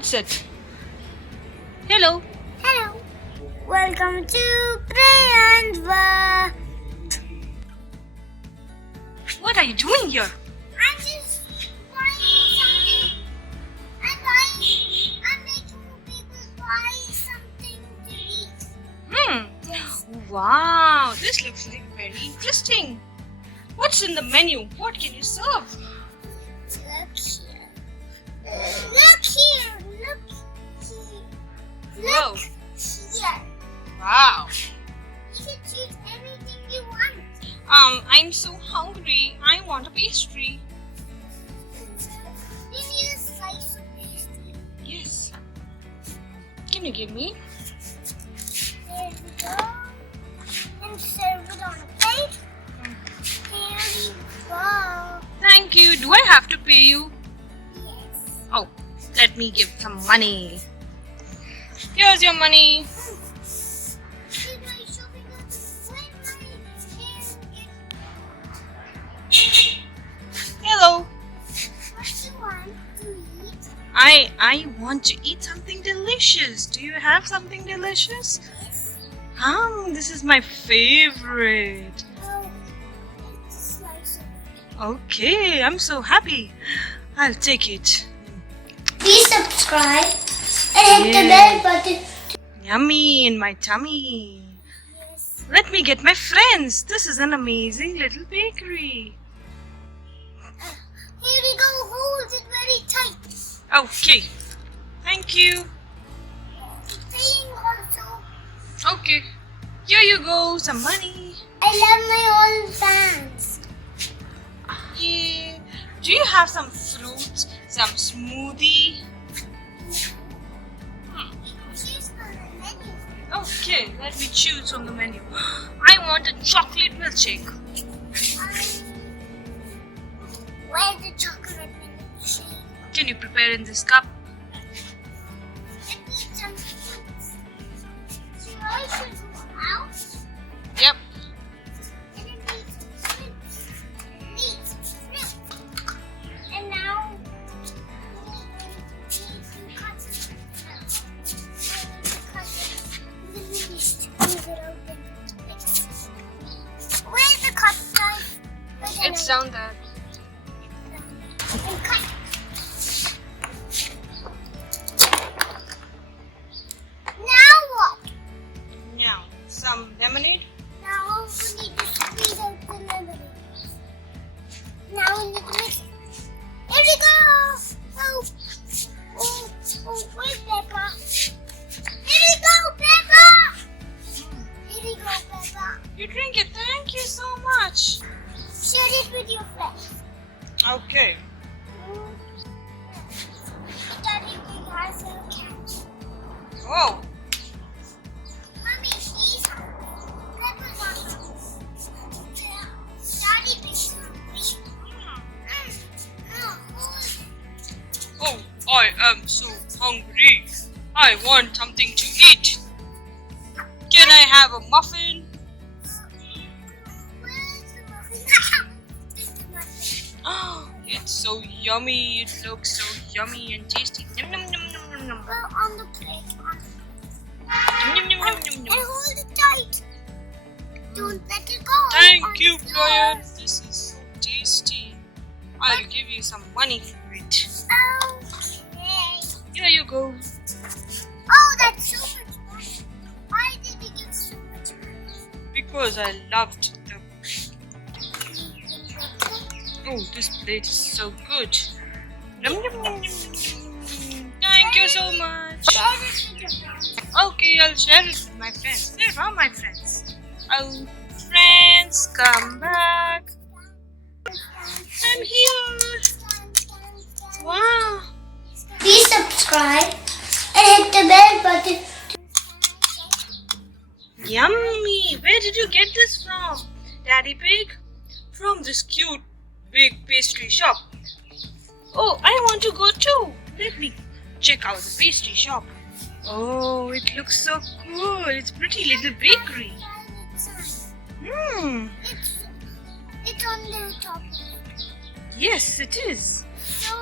What's it? Hello. Hello. Welcome to Prayan. What are you doing here? I'm just buying something. I'm making people buy something to eat. Wow, this looks like very interesting. What's in the menu? What can you serve? Look here. Look here. Look here. Whoa. Look here. Wow. You can choose anything you want. I'm so hungry. I want a pastry. You need a slice of pastry. Yes. Can you give me? There we go. And serve it on a plate. Here we go. Thank you. Do I have to pay you? Yes. Oh, let me give some money. Here's your money. Hello. What do you want to eat? I want to eat something delicious. Do you have something delicious? Yes. This is my favorite. Oh, it's a slice of it. Okay, I'm so happy. I'll take it. Please subscribe and hit the bell button. Yummy in my tummy. Yes. Let me get my friends. This is an amazing little bakery. Here we go. Hold it very tight. Okay. Thank you. Paying also. Okay. Here you go. Some money. I love my old fans. Yeah. Do you have some fruits? Some smoothie? Choose from the menu. Okay, let me choose from the menu. I want a chocolate milkshake. Where's the chocolate milkshake? Can you prepare in this cup? I need some fruits. So I should go out. Yep. And it needs fruits. Fruit. And now we need to cut it. Where's the cut knife? It's down there. And cut. Now what? Now, some lemonade. Now we need to squeeze out the lemonade. Now we need to mix it. Here we go! Where's Peppa? Here we go, Peppa! Here we go, Peppa. You drink it. Thank you so much. Share it with your friends. Okay. Daddy Big has a cat. Oh, Mommy, he's hungry. Peppa's not hungry. Daddy Big's hungry. oh, I am so hungry. I want something to eat. Can I have a muffin? Where's the muffin? This is the muffin. Oh, it's so yummy. It looks so yummy and tasty. Yum, yum, yum, yum, yum, yum. Well, on the plate. Yum, yum, yum, yum, yum, And yum. hold it tight. Don't let it go. on Thank the you, floor. Prayan. This is so tasty. I'll give you some money for it. Okay. Here you go. Oh, that's so much money. Why did we get so much money? Because I loved the... Oh, this plate is so good. Yum, yum, yum, yum, yum. Thank you so much. Share it with your friends. Okay, I'll share it with my friends. Where are my friends? Oh, friends, come back. I'm here. Wow. Please subscribe and hit the bell button. Yummy. Where did you get this from, Daddy Pig? From this cute big pastry shop. Oh, I want to go too. Let me check out the pastry shop. Oh, it looks so cool. It's a pretty little bakery. It's on the top. Yes, it is. So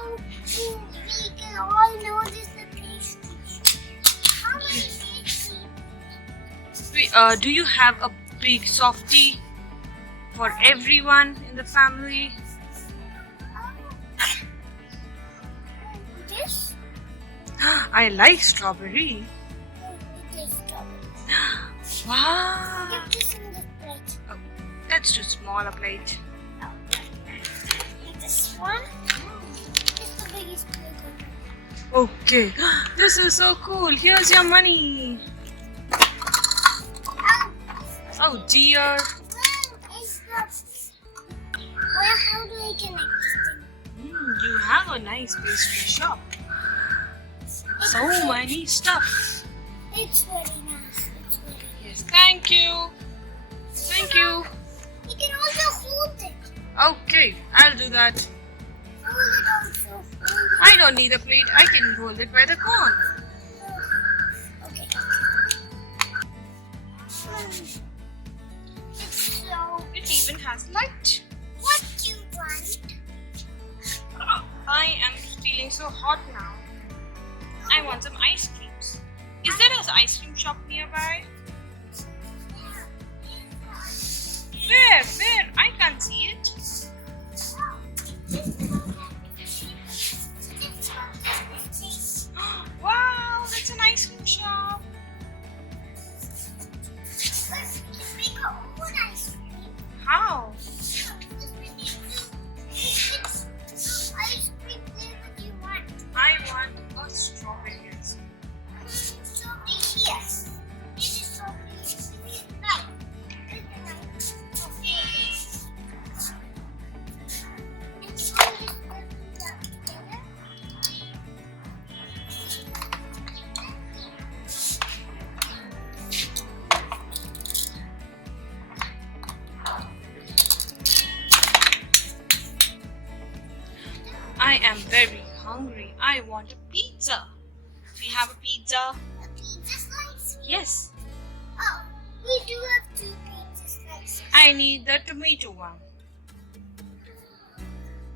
we can all know this is the Okay, do you have a big softie for everyone in the family? This? I like strawberry. It is strawberry. Wow. Give this in the plate. Oh, that's too small a plate. And this one is the biggest plate. Okay, this is so cool. Here's your money. Oh dear. Where is the... how do I connect this thing? You have a nice pastry shop. So many stuff. It's very nice. It's very nice. Yes, thank you. Thank you. You can also hold it. Okay, I'll do that. Hold it also. Hold it. I don't need a plate. I can hold it by the cone. Okay. It's so... It even has light. What do you want? I am feeling so hot now. I want some ice creams. Is there an ice cream shop nearby? Where? Where? I can't see it. Wow, that's an ice cream shop. Make our own ice cream. How? Which ice cream flavor do you want? I want a strawberry ice cream. Strawberry, yes. This is strawberry. This is nice. This is nice. And so this put them together. I am very hungry. I want a pizza. Do you have a pizza? A pizza slice? Yes. Oh, we do have 2 pizza slices. I need the tomato one.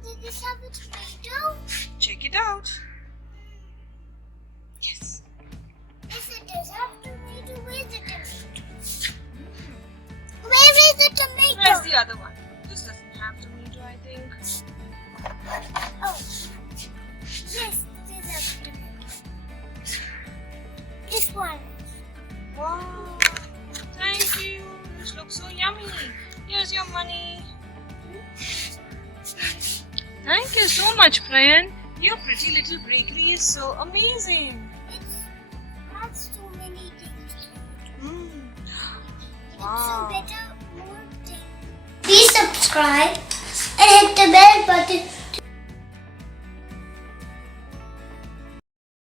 Did this have a tomato? Check it out. Yes. Yes, it does have tomato. Where's the tomato? Where is the tomato? Where's the other one? This doesn't have tomato, I think. Oh, yes, this has tomato. This one. Wow. Thank you. This looks so yummy. Here's your money. Thank you so much, Prayan. Your pretty little bakery is so amazing. It has so many things. Wow. It's so better, more things. Please subscribe and hit the bell button.